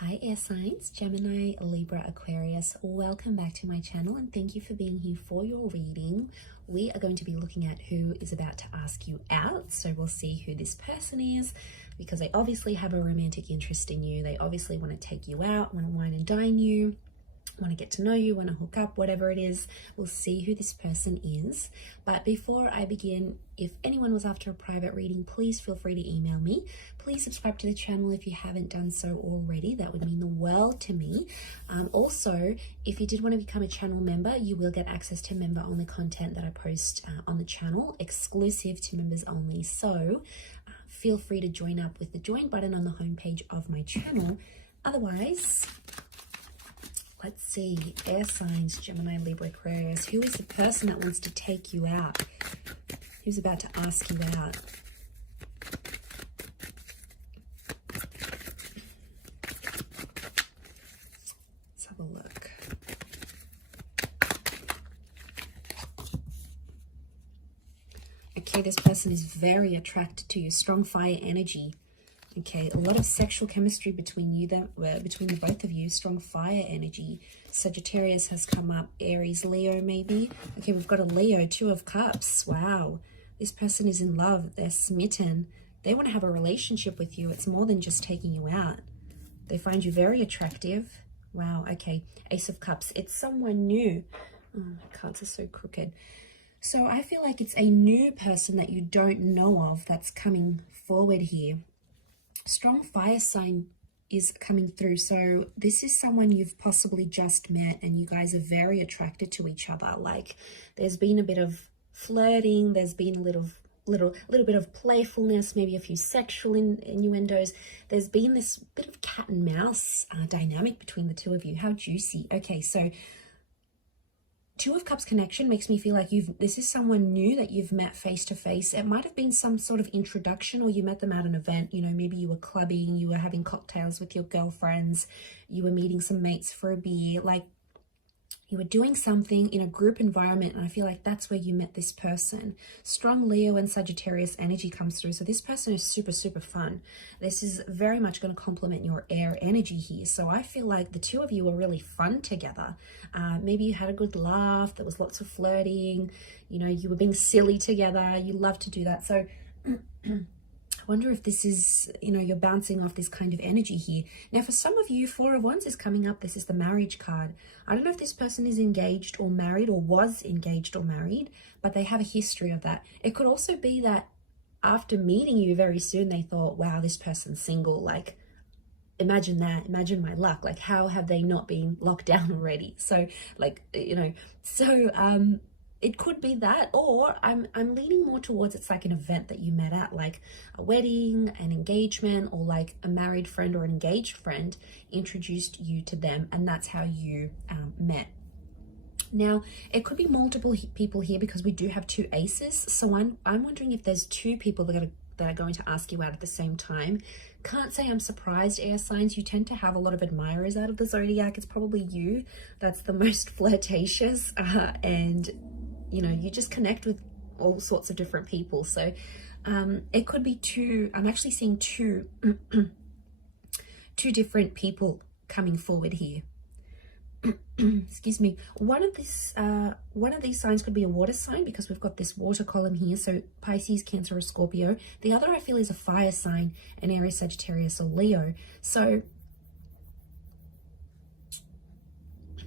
Hi air signs, Gemini, Libra, Aquarius. Welcome back to my channel and thank you for being here for your reading. We are going to be looking at who is about to ask you out. So we'll see who this person is because they obviously have a romantic interest in you. They obviously want to take you out, want to wine and dine you, want to get to know you, want to hook up, whatever it is. We'll see who this person is. But before I begin, if anyone was after a private reading, please feel free to email me. Please subscribe to the channel if you haven't done so already. That would mean the world to me. Also, if you did want to become a channel member, you will get access to member-only content that I post on the channel, exclusive to members only. So feel free to join up with the join button on the homepage of my channel. Otherwise, let's see, air signs, Gemini, Libra, Aquarius. Who is the person that wants to take you out? Who's about to ask you out? Let's have a look. Okay, this person is very attracted to you. Strong fire energy. Okay, a lot of sexual chemistry between between the both of you. Strong fire energy. Sagittarius has come up. Aries, Leo, maybe. Okay, we've got a Leo, 2 of Cups. Wow, this person is in love. They're smitten. They want to have a relationship with you. It's more than just taking you out. They find you very attractive. Wow, okay. Ace of Cups. It's someone new. Oh, my cards are so crooked. So I feel like it's a new person that you don't know of that's coming forward here. Strong fire sign is coming through. So this is someone you've possibly just met and you guys are very attracted to each other. Like there's been a bit of flirting, there's been a little bit of playfulness, maybe a few sexual innuendos. There's been this bit of cat and mouse dynamic between the two of you. How juicy. Okay, so 2 of Cups connection makes me feel like this is someone new that you've met face to face. It might have been some sort of introduction or you met them at an event. You know, maybe you were clubbing, you were having cocktails with your girlfriends, you were meeting some mates for a beer, like you were doing something in a group environment, and I feel like that's where you met this person. Strong Leo and Sagittarius energy comes through. So this person is super, super fun. This is very much going to complement your air energy here. So I feel like the two of you were really fun together. Maybe you had a good laugh. There was lots of flirting. You know, you were being silly together. You love to do that. So I wonder if this is, you know, you're bouncing off this kind of energy here. Now, for some of you, 4 of Wands is coming up. This is the marriage card. I don't know if this person is engaged or married or was engaged or married, but they have a history of that. It could also be that after meeting you very soon, they thought, wow, this person's single. Like, imagine that. Imagine my luck. Like, how have they not been locked down already? So, like, you know, so, it could be that, or I'm leaning more towards it's like an event that you met at, like a wedding, an engagement, or like a married friend or an engaged friend introduced you to them, and that's how you met. Now, it could be multiple people here because we do have 2 aces. So I'm wondering if there's 2 people that are going to ask you out at the same time. Can't say I'm surprised, air signs. You tend to have a lot of admirers out of the zodiac. It's probably you that's the most flirtatious and you know, you just connect with all sorts of different people. So it could be 2. I'm actually seeing 2 different people coming forward here. Excuse me. One of these signs could be a water sign because we've got this water column here. So Pisces, Cancer, or Scorpio. The other I feel is a fire sign, an Aries, Sagittarius, or Leo. So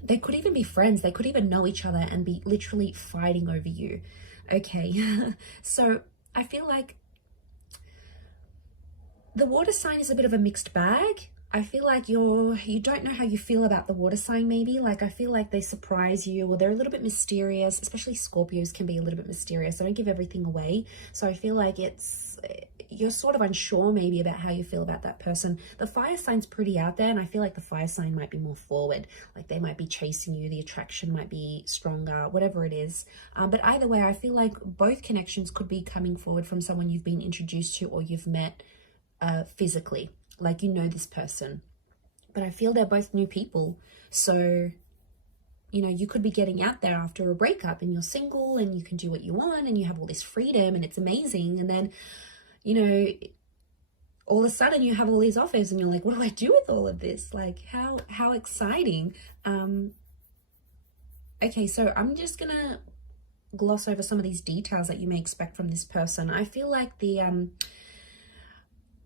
they could even be friends. They could even know each other and be literally fighting over you. Okay, so I feel like the water sign is a bit of a mixed bag. I feel like you don't know how you feel about the water sign maybe. Like I feel like they surprise you or they're a little bit mysterious, especially Scorpios can be a little bit mysterious. I don't give everything away. So I feel like you're sort of unsure maybe about how you feel about that person. The fire sign's pretty out there and I feel like the fire sign might be more forward. Like they might be chasing you, the attraction might be stronger, whatever it is. But either way, I feel like both connections could be coming forward from someone you've been introduced to or you've met physically. Like you know this person, but I feel they're both new people. So, you know, you could be getting out there after a breakup and you're single and you can do what you want and you have all this freedom and it's amazing. And then, you know, all of a sudden you have all these offers and you're like, what do I do with all of this? Like, how exciting. Okay, so I'm just gonna gloss over some of these details that you may expect from this person. I feel like the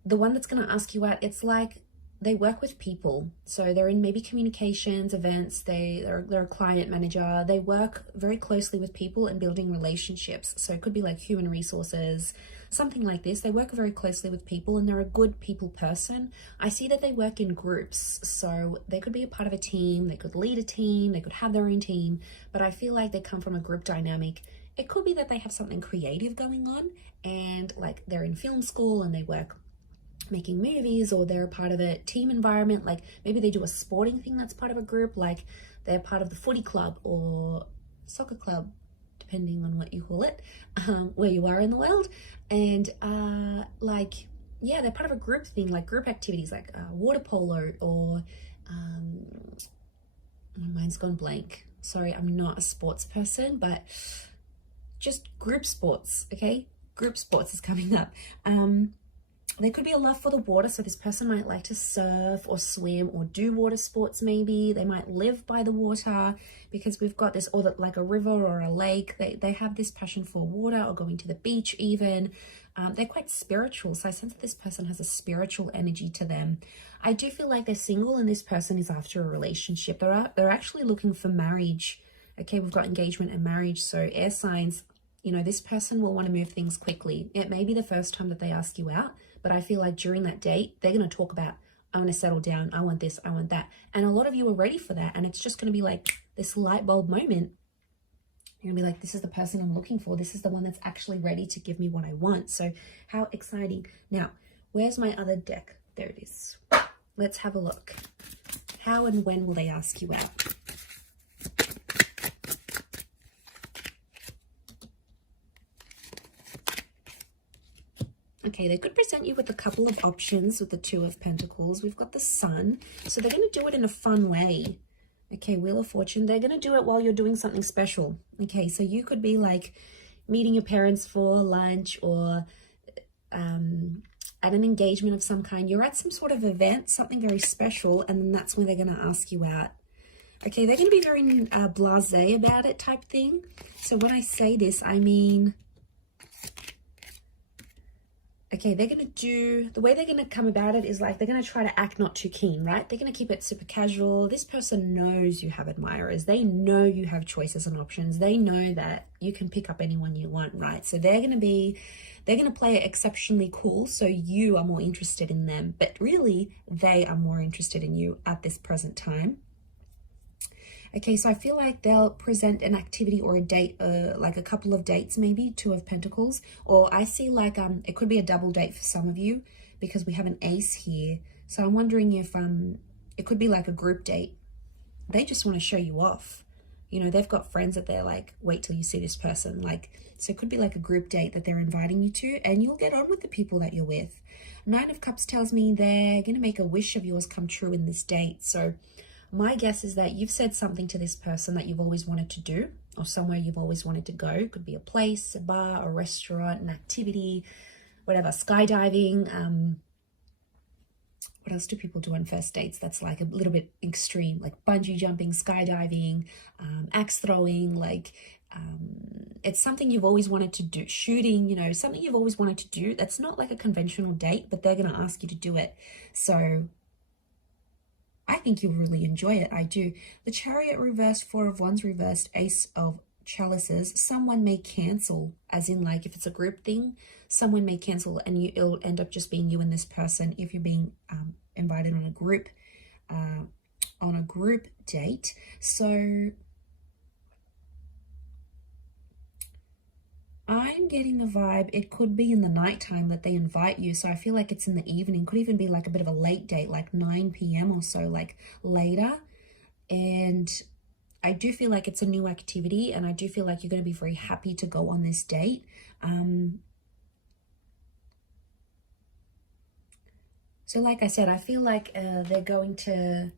one that's gonna ask you out, it's like they work with people. So they're in maybe communications, events, they're a client manager. They work very closely with people and building relationships. So it could be like human resources, something like this. They work very closely with people and they're a good people person. I see that they work in groups. So they could be a part of a team, they could lead a team, they could have their own team, but I feel like they come from a group dynamic. It could be that they have something creative going on and like they're in film school and they work making movies, or they're a part of a team environment. Like maybe they do a sporting thing that's part of a group, like they're part of the footy club or soccer club, depending on what you call it, where you are in the world. And like, yeah, they're part of a group thing, like group activities, like water polo or mine's gone blank. Sorry, I'm not a sports person, but just group sports, okay? Group sports is coming up. There could be a love for the water, so this person might like to surf or swim or do water sports maybe. They might live by the water because we've got this, or that like a river or a lake. They have this passion for water or going to the beach even. They're quite spiritual, so I sense that this person has a spiritual energy to them. I do feel like they're single and this person is after a relationship. They're actually looking for marriage. Okay, we've got engagement and marriage, so air signs, you know, this person will want to move things quickly. It may be the first time that they ask you out, but I feel like during that date, they're going to talk about, I want to settle down, I want this, I want that. And a lot of you are ready for that. And it's just going to be like this light bulb moment. You're going to be like, this is the person I'm looking for. This is the one that's actually ready to give me what I want. So how exciting. Now, where's my other deck? There it is. Let's have a look. How and when will they ask you out? Okay, they could present you with a couple of options with the Two of Pentacles. We've got the Sun. So they're going to do it in a fun way. Okay, Wheel of Fortune. They're going to do it while you're doing something special. Okay, so you could be like meeting your parents for lunch or at an engagement of some kind. You're at some sort of event, something very special, and then that's when they're going to ask you out. Okay, they're going to be very blasé about it type thing. So when I say this, I mean... Okay, they're going to do, the way they're going to come about it is like, they're going to try to act not too keen, right? They're going to keep it super casual. This person knows you have admirers. They know you have choices and options. They know that you can pick up anyone you want, right? So they're going to play it exceptionally cool. So you are more interested in them, but really they are more interested in you at this present time. Okay, so I feel like they'll present an activity or a date, like a couple of dates maybe, Two of Pentacles. Or I see like it could be a double date for some of you because we have an ace here. So I'm wondering if it could be like a group date. They just want to show you off. You know, they've got friends that they're like, wait till you see this person. Like, so it could be like a group date that they're inviting you to and you'll get on with the people that you're with. Nine of Cups tells me they're going to make a wish of yours come true in this date. So my guess is that you've said something to this person that you've always wanted to do, or somewhere you've always wanted to go. It could be a place, a bar, a restaurant, an activity, whatever, skydiving. What else do people do on first dates that's like a little bit extreme, like bungee jumping, skydiving, axe throwing, like it's something you've always wanted to do, shooting, you know, something you've always wanted to do. That's not like a conventional date, but they're going to ask you to do it. So I think you'll really enjoy it. I do. The Chariot reversed, Four of Wands reversed, Ace of Chalices. Someone may cancel, as in like if it's a group thing, someone may cancel and it'll end up just being you and this person if you're being invited on a group date. So I'm getting a vibe, it could be in the nighttime that they invite you. So I feel like it's in the evening. Could even be like a bit of a late date, like 9 p.m. or so, like later. And I do feel like it's a new activity and I do feel like you're going to be very happy to go on this date. So like I said, I feel like they're going to...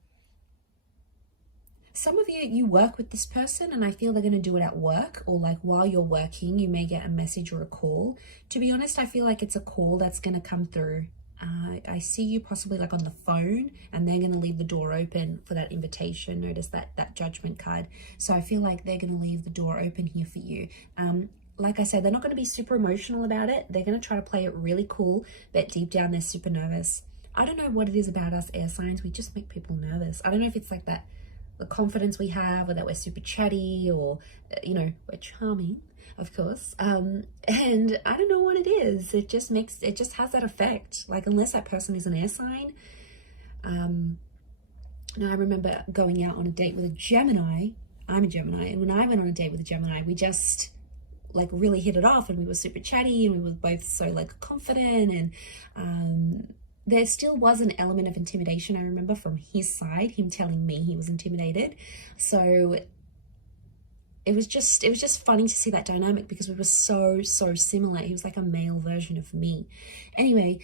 Some of you work with this person and I feel they're going to do it at work or like while you're working, you may get a message or a call. To be honest, I feel like it's a call that's going to come through I see you possibly like on the phone, and they're going to leave the door open for that invitation. Notice that Judgment card. So I feel like they're going to leave the door open here for you. Like I said, they're not going to be super emotional about it. They're going to try to play it really cool, but deep down they're super nervous. I don't know what it is about us air signs. We just make people nervous. I don't know if it's like that, the confidence we have, or that we're super chatty, or, you know, we're charming, of course. And I don't know what it is. It just has that effect. Like, unless that person is an air sign. Now I remember going out on a date with a Gemini. I'm a Gemini. And when I went on a date with a Gemini, we just like really hit it off, and we were super chatty, and we were both so like confident, and there still was an element of intimidation, I remember, from his side, him telling me he was intimidated. So it was just funny to see that dynamic, because we were so similar. He was like a male version of me. Anyway,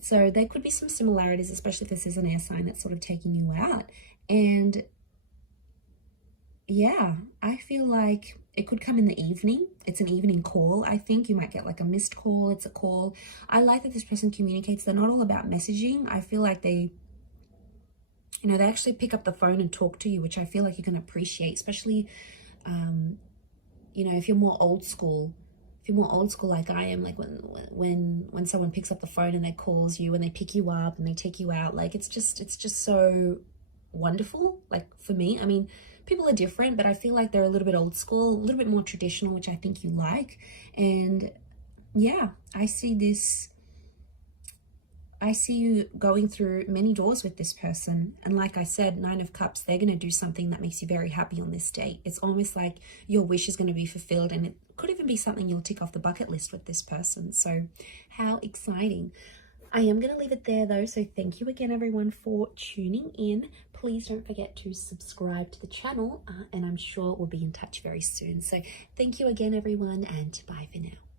so there could be some similarities, especially if this is an air sign that's sort of taking you out. And yeah, I feel like it could come in the evening. It's an evening call. I think you might get like a missed call. It's a call. I like that this person communicates. They're not all about messaging. I feel like they, you know, they actually pick up the phone and talk to you, which I feel like you can appreciate, especially, you know, if you're more old school. If you're more old school like I am, like when someone picks up the phone and they calls you and they pick you up and they take you out, like it's just so wonderful. Like for me, I mean, people are different, but I feel like they're a little bit old school, a little bit more traditional, which I think you like. And yeah, I see you going through many doors with this person. And like I said, 9 of Cups, they're going to do something that makes you very happy on this date. It's almost like your wish is going to be fulfilled, and it could even be something you'll tick off the bucket list with this person. So how exciting. I am going to leave it there though, so thank you again everyone for tuning in. Please don't forget to subscribe to the channel, and I'm sure we'll be in touch very soon. So thank you again everyone, and bye for now.